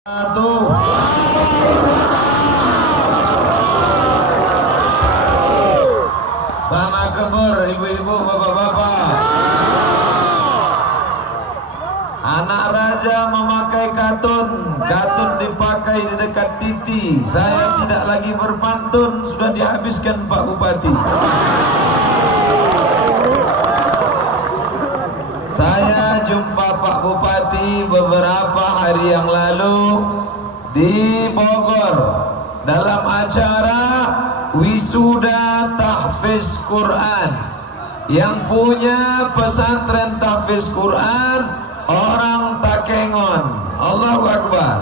Sana kemur ibu-ibu, bapak-bapak. Anak raja memakai katun. Katun dipakai di dekat titi. Saya tidak lagi berpantun, sudah dihabiskan Pak Bupati. Saya jumpa Pak Bupati beberapa hari yang lalu di Bogor dalam acara wisuda tahfiz Quran. Yang punya pesantren tahfiz Quran orang Takengon. Allahu Akbar.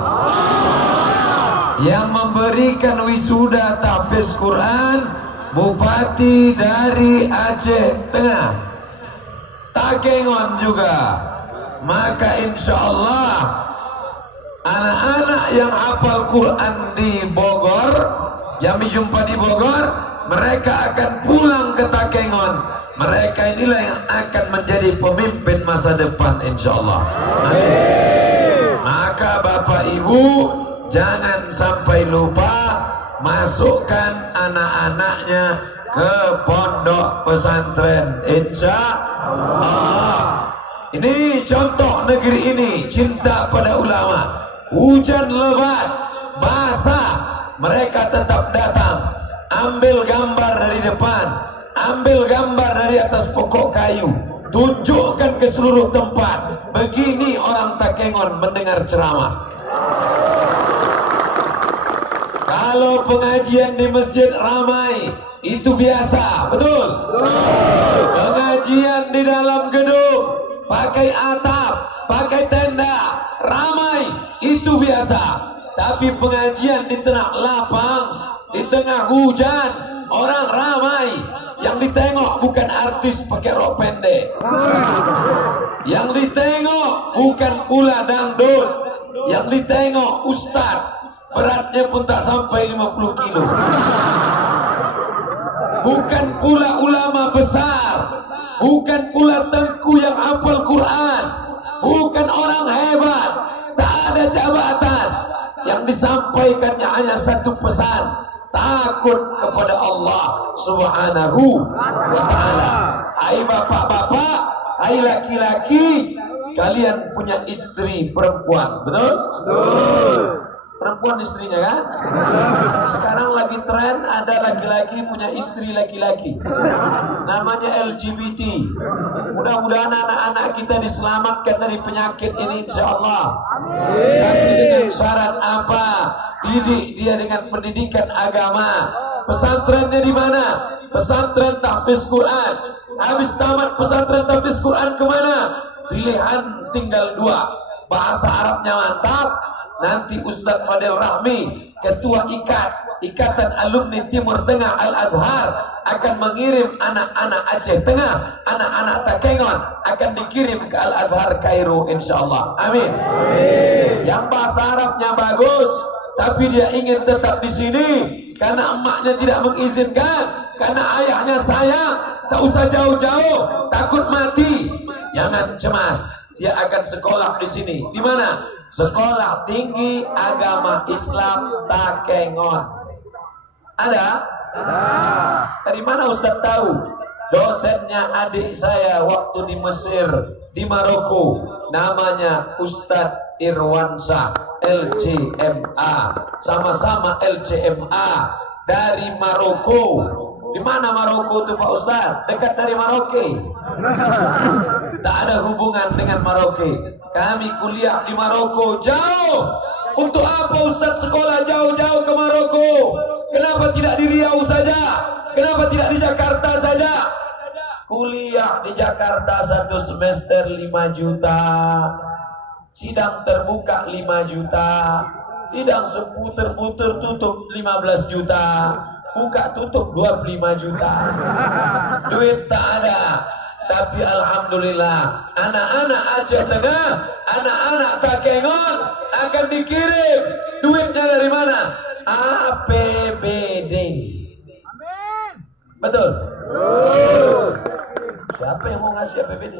Yang memberikan wisuda tahfiz Quran Bupati dari Aceh Tengah, Takengon juga. Maka insya Allah anak-anak yang hafal Quran di Bogor, yang dijumpa di Bogor, mereka akan pulang ke Takengon. Mereka inilah yang akan menjadi pemimpin masa depan insya Allah. Maka Bapak Ibu jangan sampai lupa masukkan anak-anaknya ke pondok pesantren insya Allah. Ini contoh negeri ini cinta pada ulama. Hujan lebat, basah, mereka tetap datang. Ambil gambar dari depan, ambil gambar dari atas pokok kayu, tunjukkan ke seluruh tempat. Begini orang Takengon mendengar ceramah. Kalau pengajian di masjid ramai, itu biasa, betul? Pengajian di dalam gedung, pakai atap, pakai tenda, ramai, itu biasa. Tapi pengajian di tengah lapang, di tengah hujan, orang ramai, yang ditengok bukan artis pakai rok pendek, yang ditengok bukan pula dangdut, yang ditengok ustadz, beratnya pun tak sampai 50 kilo. Bukan pula ulama besar, bukan pula tengku yang hafal Quran, bukan orang hebat, tak ada jabatan. Yang disampaikannya hanya satu pesan: takut kepada Allah Subhanahu wa ta'ala. Hai bapak-bapak, hai laki-laki, kalian punya istri perempuan, betul? Betul. Perempuan istrinya kan? Sekarang lagi tren ada laki-laki punya istri laki-laki, namanya LGBT. Mudah-mudahan anak-anak kita diselamatkan dari penyakit ini insya Allah. Tapi dengan syarat apa? Didik dia dengan pendidikan agama. Pesantrennya di mana? Pesantren tahfiz Quran. Habis tamat pesantren tahfiz Quran kemana? Pilihan tinggal dua. Bahasa Arabnya mantap. Nanti Ustadz Fadil Rahmi, Ketua Ikatan Alumni Timur Tengah Al-Azhar, akan mengirim anak-anak Aceh Tengah, anak-anak Takengon akan dikirim ke Al-Azhar Kairo insyaallah. Amin. Yang bahasa Arabnya bagus tapi dia ingin tetap di sini karena emaknya tidak mengizinkan, karena ayahnya sayang, tak usah jauh-jauh, takut mati. Jangan cemas, dia akan sekolah di sini. Di mana? Sekolah Tinggi Agama Islam Takengon. Ada? Ada. Dari mana Ustaz tahu? Dosennya adik saya waktu di Mesir, di Maroko, namanya Ustadz Irwansyah, LCMA. Sama-sama LCMA dari Maroko. Di mana Maroko itu Pak Ustaz? Dekat dari Maroke. Tak ada hubungan dengan Maroke. Kami kuliah di Maroko jauh. Untuk apa Ustaz sekolah jauh-jauh ke Maroko? Kenapa tidak di Riau saja? Kenapa tidak di Jakarta saja? Kuliah di Jakarta satu semester 5 juta. Sidang terbuka 5 juta. Sidang seputar-putar tutup 15 juta. Buka tutup 25 juta. Duit tak ada. Tapi alhamdulillah anak-anak Aceh Tengah, anak-anak Takengon akan dikirim. Duitnya dari mana? APBD. Amin. Betul? Siapa yang mau ngasih APBD?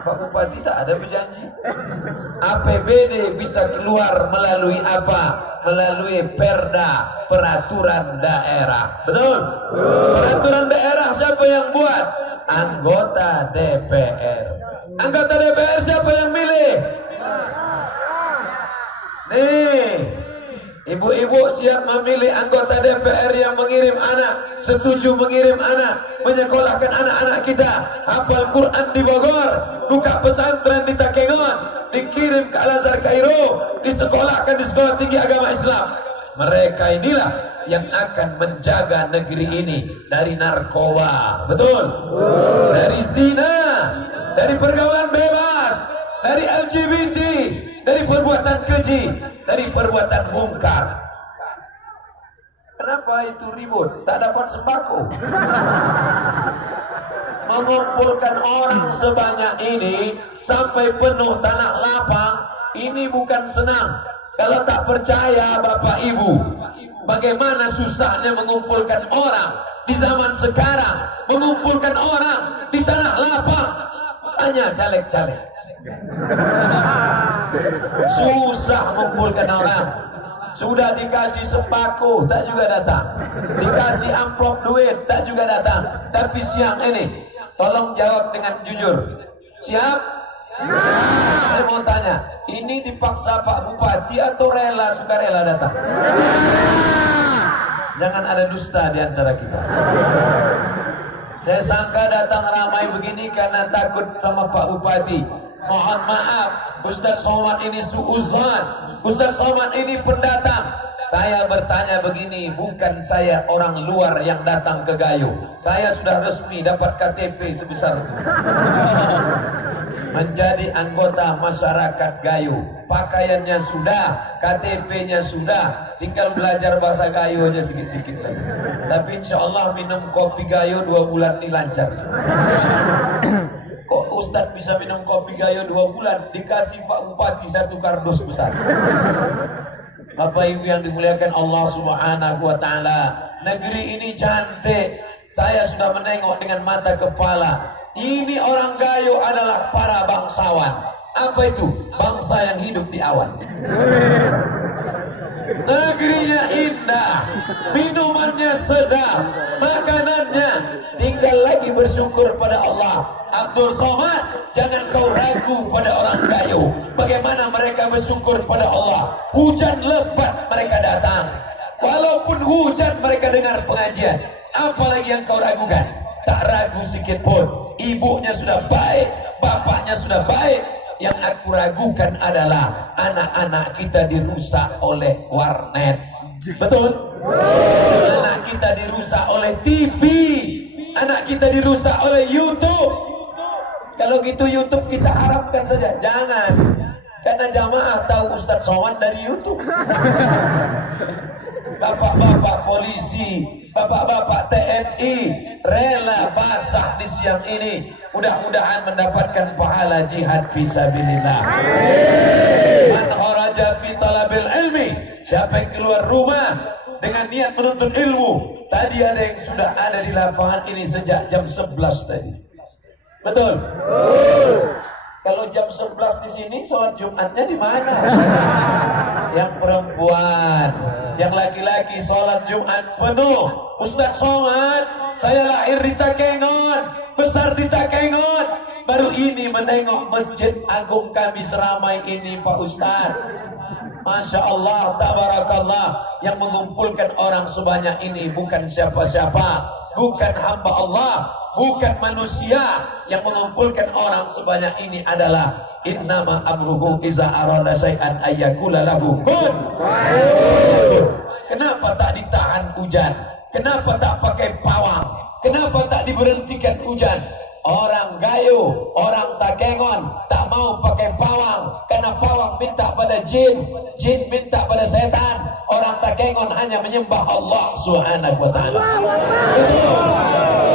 Pak Bupati tak ada berjanji. APBD bisa keluar melalui apa? Melalui perda, peraturan daerah. Betul? Peraturan daerah siapa yang buat? Anggota DPR. Anggota DPR siapa yang milih? Nih, ibu-ibu siap memilih anggota DPR yang mengirim anak, setuju mengirim anak, menyekolahkan anak-anak kita hafal Quran di Bogor, buka pesantren di Takengon, dikirim ke Al-Azhar Kairo, disekolahkan di sekolah tinggi agama Islam. Mereka inilah yang akan menjaga negeri ini dari narkoba, betul? Dari zina, dari pergaulan bebas, dari LGBT, dari perbuatan keji, dari perbuatan mungkar. Kenapa itu ribut? Tak dapat sembako. Mengumpulkan orang sebanyak ini sampai penuh tanah lapang, ini bukan senang. Kalau tak percaya Bapak Ibu, bagaimana susahnya mengumpulkan orang di zaman sekarang, mengumpulkan orang di tanah lapang, hanya caleg-caleg. Susah mengumpulkan orang. Sudah dikasih sembako tak juga datang, dikasih amplop duit tak juga datang. Tapi siang ini tolong jawab dengan jujur. Siap? Saya mau tanya, ini dipaksa Pak Bupati atau rela sukarela datang? Jangan ada dusta di antara kita. Saya sangka datang ramai begini karena takut sama Pak Bupati. Mohon maaf, Ustaz Somad ini suuzan, Ustaz Somad ini pendatang. Saya bertanya begini, bukan saya orang luar yang datang ke Gayo. Saya sudah resmi dapat KTP sebesar itu. Menjadi anggota masyarakat Gayo. Pakaiannya sudah, KTP-nya sudah, tinggal belajar bahasa Gayo aja sedikit-sedikit lagi. Tapi insya Allah minum kopi Gayo 2 bulan ini lancar. Kok Ustadz bisa minum kopi Gayo 2 bulan, dikasih Pak Bupati 1 kardus besar. Bapak Ibu yang dimuliakan Allah Subhanahu wa Ta'ala, negeri ini cantik. Saya sudah menengok dengan mata kepala. Ini orang Gayo adalah para bangsawan. Apa itu? Bangsa yang hidup di awan. Negerinya indah, minumannya sedap, makanannya, tinggal lagi bersyukur pada Allah. Abdul Somad, jangan kau ragu pada orang Gayo. Bagaimana mereka bersyukur pada Allah. Hujan lebat mereka datang. Walaupun hujan mereka dengar pengajian. Apalagi yang kau ragukan? Tak ragu sedikit pun. Ibunya sudah baik, bapaknya sudah baik. Yang aku ragukan adalah anak-anak kita dirusak oleh warnet. Betul? Anak kita dirusak oleh TV. Anak kita dirusak oleh YouTube. Kalau gitu YouTube kita harapkan saja. Jangan. Karena jamaah tahu Ustadz Somad dari YouTube. Bapak-bapak polisi, bapak-bapak TNI rela basah di siang ini. Mudah-mudahan mendapatkan pahala jihad fisabilillah. Man kharaja fi talabil ilmi, siapa yang keluar rumah dengan niat menuntut ilmu. Tadi ada yang sudah ada di lapangan ini sejak jam 11 tadi. Betul? Kalau jam 11 di sini, sholat Jumatnya di mana? Yang perempuan, yang laki-laki sholat Jumat penuh. Ustadz Somad, saya lahir di Takengon, besar di Takengon. Baru ini menengok Masjid Agung kami seramai ini Pak Ustadz. Masya Allah, tabarakallah. Yang mengumpulkan orang sebanyak ini bukan siapa-siapa, bukan hamba Allah, bukan manusia. Yang mengumpulkan orang sebanyak ini adalah innama amruhu iza arada syai'an ayyakula lahu kun. Kenapa tak ditahan hujan? Kenapa tak pakai pawang? Kenapa tak diberhentikan hujan? Orang Gayo, orang Takengon tak mau pakai pawang karena pawang minta pada jin, jin minta pada setan. Orang Takengon hanya menyembah Allah Subhanahu wa Ta'ala.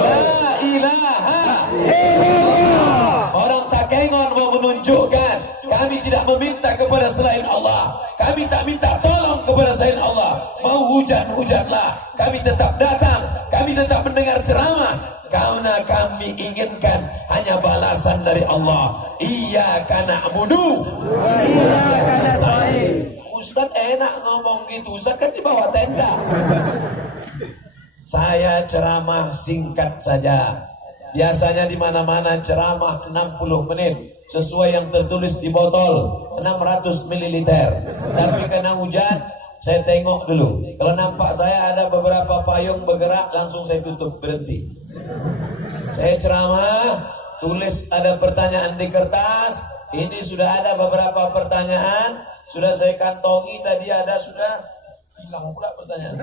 La ilaha illallah. Orang Takengon mau menunjukkan kami tidak meminta kepada selain Allah. Kami tak minta tolong kepada selain Allah. Mau hujan, hujanlah. Kami tetap datang. Kami tetap mendengar ceramah. karena kami inginkan hanya balasan dari Allah. Iyyaka na'budu wa iyyaka nasta'in. Ustaz enak ngomong gitu, Ustaz kan di bawah tenda. Saya ceramah singkat saja. Biasanya di mana-mana ceramah 60 menit sesuai yang tertulis di botol 600 ml. Tapi karena hujan saya tengok dulu. Kalau nampak saya ada beberapa payung bergerak, langsung saya tutup, berhenti. Saya ceramah, tulis ada pertanyaan di kertas. Ini sudah ada beberapa pertanyaan, sudah saya kantongi tadi, ada sudah hilang pula pertanyaan.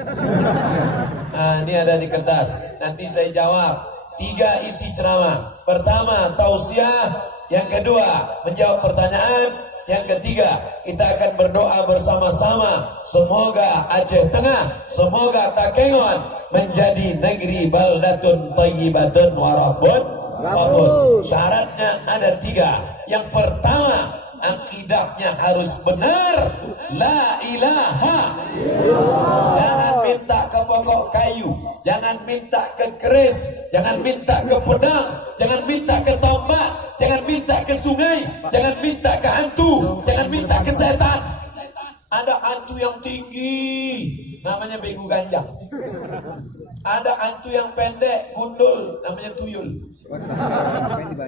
Nah, ini ada di kertas. Nanti saya jawab. 3 isi ceramah. Pertama, tausiah. Yang kedua, menjawab pertanyaan. Yang ketiga, kita akan berdoa bersama-sama. Semoga Aceh Tengah, semoga Takengon menjadi negeri baldatun thayyibatun warabun ghafur. Syaratnya ada 3. Yang pertama, akidahnya harus benar. La ilaha illallah. Jangan minta ke pokok kayu, jangan minta ke keris, jangan minta ke pedang, jangan minta ke tombak, jangan minta ke sungai, jangan minta ke hantu, jangan minta ke setan. Ada hantu yang tinggi, namanya begu ganjang. Ada hantu yang pendek, gundul, namanya tuyul.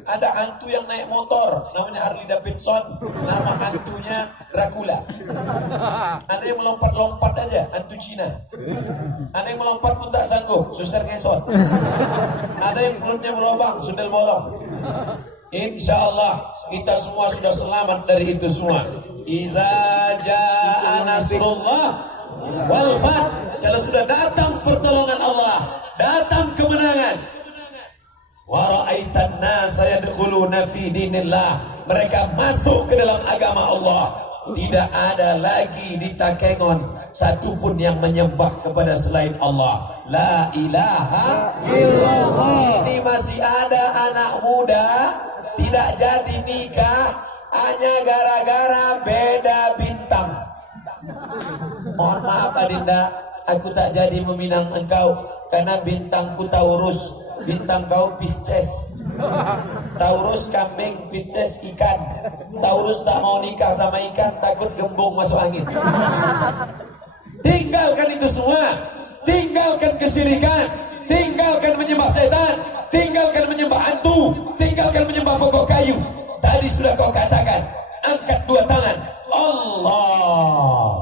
Ada hantu yang naik motor, namanya Harley Davidson, nama hantunya Dracula. Ada yang melompat-lompat aja, hantu Cina. Ada yang melompat pun tak sanggup, suster ngesot. Ada yang perutnya berlubang, sundel bolong. Insya Allah kita semua sudah selamat dari itu semua. Iza jaa nasrullah wal fath. Kalau sudah datang pertolongan Allah, datang kemenangan. Wa ra'aitan nasa yadkhuluna fi dinillah. Mereka masuk ke dalam agama Allah. Tidak ada lagi di Takengon satupun yang menyembah kepada selain Allah. La ilaha illallah. Ini masih ada anak muda tidak jadi nikah hanya gara-gara beda bintang. Mohon maaf Adinda, aku tak jadi meminang engkau karena bintangku Taurus. Bintang kau Pisces. Taurus kambing, Pisces ikan. Taurus tak mau nikah sama ikan, takut gembung masuk angin. Tinggalkan itu semua. Tinggalkan kesyirikan. Tinggalkan menyembah setan. Tinggalkan menyembah hantu. Tinggalkan menyembah pokok kayu. Tadi sudah kau katakan. Angkat 2 tangan. Allahu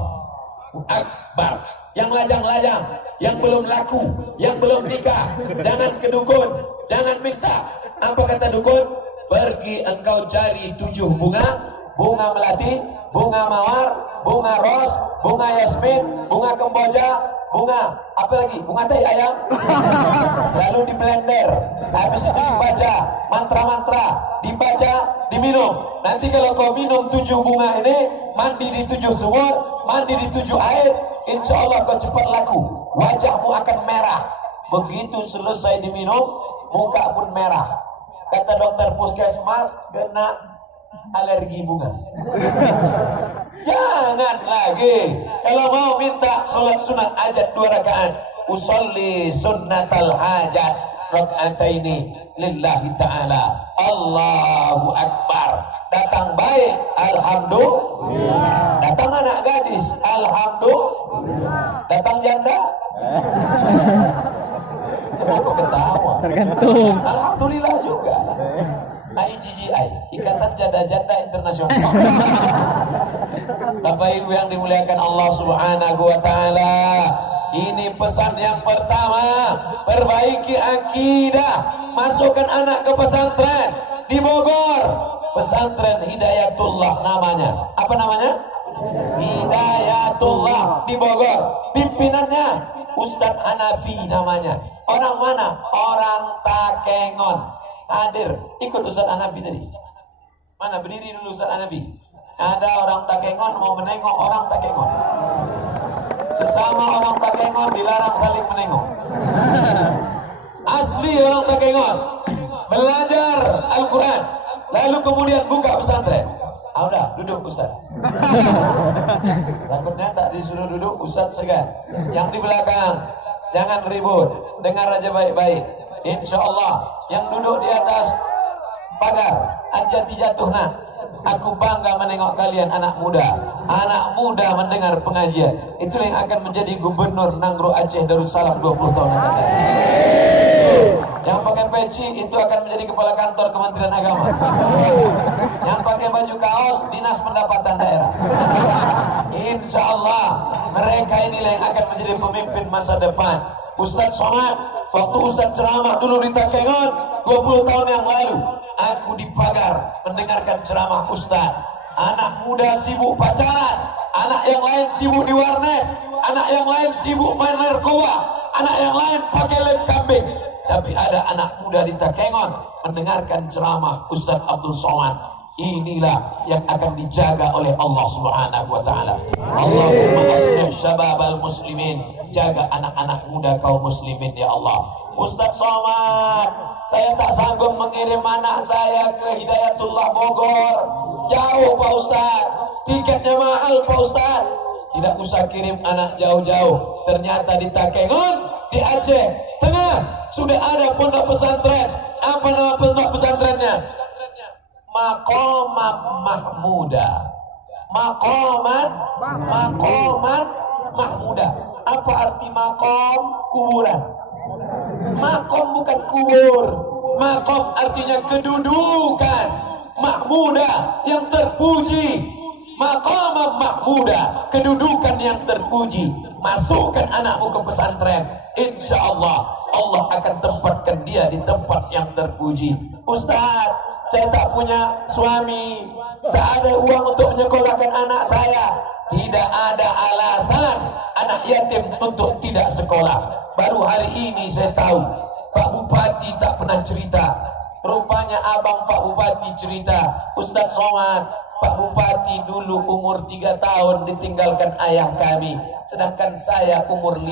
Akbar. Yang lajang-lajang, yang belum laku, yang belum nikah, jangan ke dukun, jangan minta. Apa kata dukun? Pergi engkau cari 7 bunga, bunga melati, bunga mawar, bunga ros, bunga yasmin, bunga kemboja, bunga apa lagi? Bunga tai ayam. Lalu di blender, habis itu dibaca mantra-mantra, dibaca, diminum. Nanti kalau kau minum 7 bunga ini, mandi di 7 sumur, mandi di 7 air, insya Allah kau cepat laku. Wajahmu akan merah. Begitu selesai diminum, muka pun merah. Kata dokter puskesmas, kena alergi bunga. Jangan lagi. Kalau mau minta sholat sunat hajat 2 rakaat, usolli sunnatal hajat rakaataini lillahi ta'ala. Allahu Akbar. Datang baik, alhamdulillah. Datang anak gadis, alhamdulillah. Datang janda. Kenapa ketawa? Tergantung. Alhamdulillah juga. IGGI, Ikatan Janda-Janda Internasional. Bapak Ibu yang dimuliakan Allah Subhanahu wa taala, ini pesan yang pertama, perbaiki akidah, masukkan anak ke pesantren di Bogor. Pesantren Hidayatullah namanya. Apa namanya? Hidayatullah di Bogor. Pimpinannya Ustadz Hanafi namanya. Orang mana? Orang Takengon. Hadir, ikut Ustadz Hanafi tadi. Mana berdiri dulu Ustadz Hanafi? Ada orang Takengon mau menengok orang Takengon. Sesama orang Takengon dilarang saling menengok. Asli orang Takengon belajar Al-Quran, lalu kemudian buka pesantren. Udah, duduk Ustaz. Takutnya tak disuruh duduk, Ustaz segan. Yang di belakang, jangan ribut. Dengar aja baik-baik. Insya Allah yang duduk di atas pagar aja jatuh nah. Aku bangga menengok kalian anak muda mendengar pengajian. Itulah yang akan menjadi gubernur Nangro Aceh Darussalam 20 tahun akan datang. Yang pakai peci itu akan menjadi kepala kantor Kementerian Agama. Yang pakai baju kaos Dinas Pendapatan Daerah. Insya Allah mereka inilah yang akan menjadi pemimpin masa depan. Ustadz Somad, waktu Ustadz ceramah dulu di Takengon 20 tahun yang lalu, aku di pagar mendengarkan ceramah Ustadz. Anak muda sibuk pacaran, anak yang lain sibuk di warnet, anak yang lain sibuk main narkoba, anak yang lain pakai lem kambing. Tapi ada anak muda di Takengon mendengarkan ceramah Ustadz Abdul Somad. Inilah yang akan dijaga oleh Allah Subhanahu wa taala. Allahumma aslih syababal muslimin, jaga anak-anak muda kaum muslimin ya Allah. Ustadz Somad, saya tak sanggup mengirim anak saya ke Hidayatullah Bogor. Jauh Pak Ustadz, tiketnya mahal Pak Ustadz. Tidak usah kirim anak jauh-jauh. Ternyata di Takengon, di Aceh Tengah sudah ada pondok pesantren. Apa nama pondok pesantrennya? Maqamat Mahmuda. Maqamat Mahmuda. Apa arti maqam? Kuburan. Maqam bukan kubur. Maqam artinya kedudukan. Mahmuda yang terpuji. Maqamat Mahmuda, kedudukan yang terpuji. Masukkan anakmu ke pesantren, insya Allah Allah akan tempatkan dia di tempat yang terpuji. Ustaz, saya tak punya suami, tak ada uang untuk menyekolahkan anak saya. Tidak ada alasan anak yatim untuk tidak sekolah. Baru hari ini saya tahu Pak Bupati tak pernah cerita. Rupanya abang Pak Bupati cerita, Ustadz Somad, Pak Bupati dulu umur 3 tahun ditinggalkan ayah kami, sedangkan saya umur 5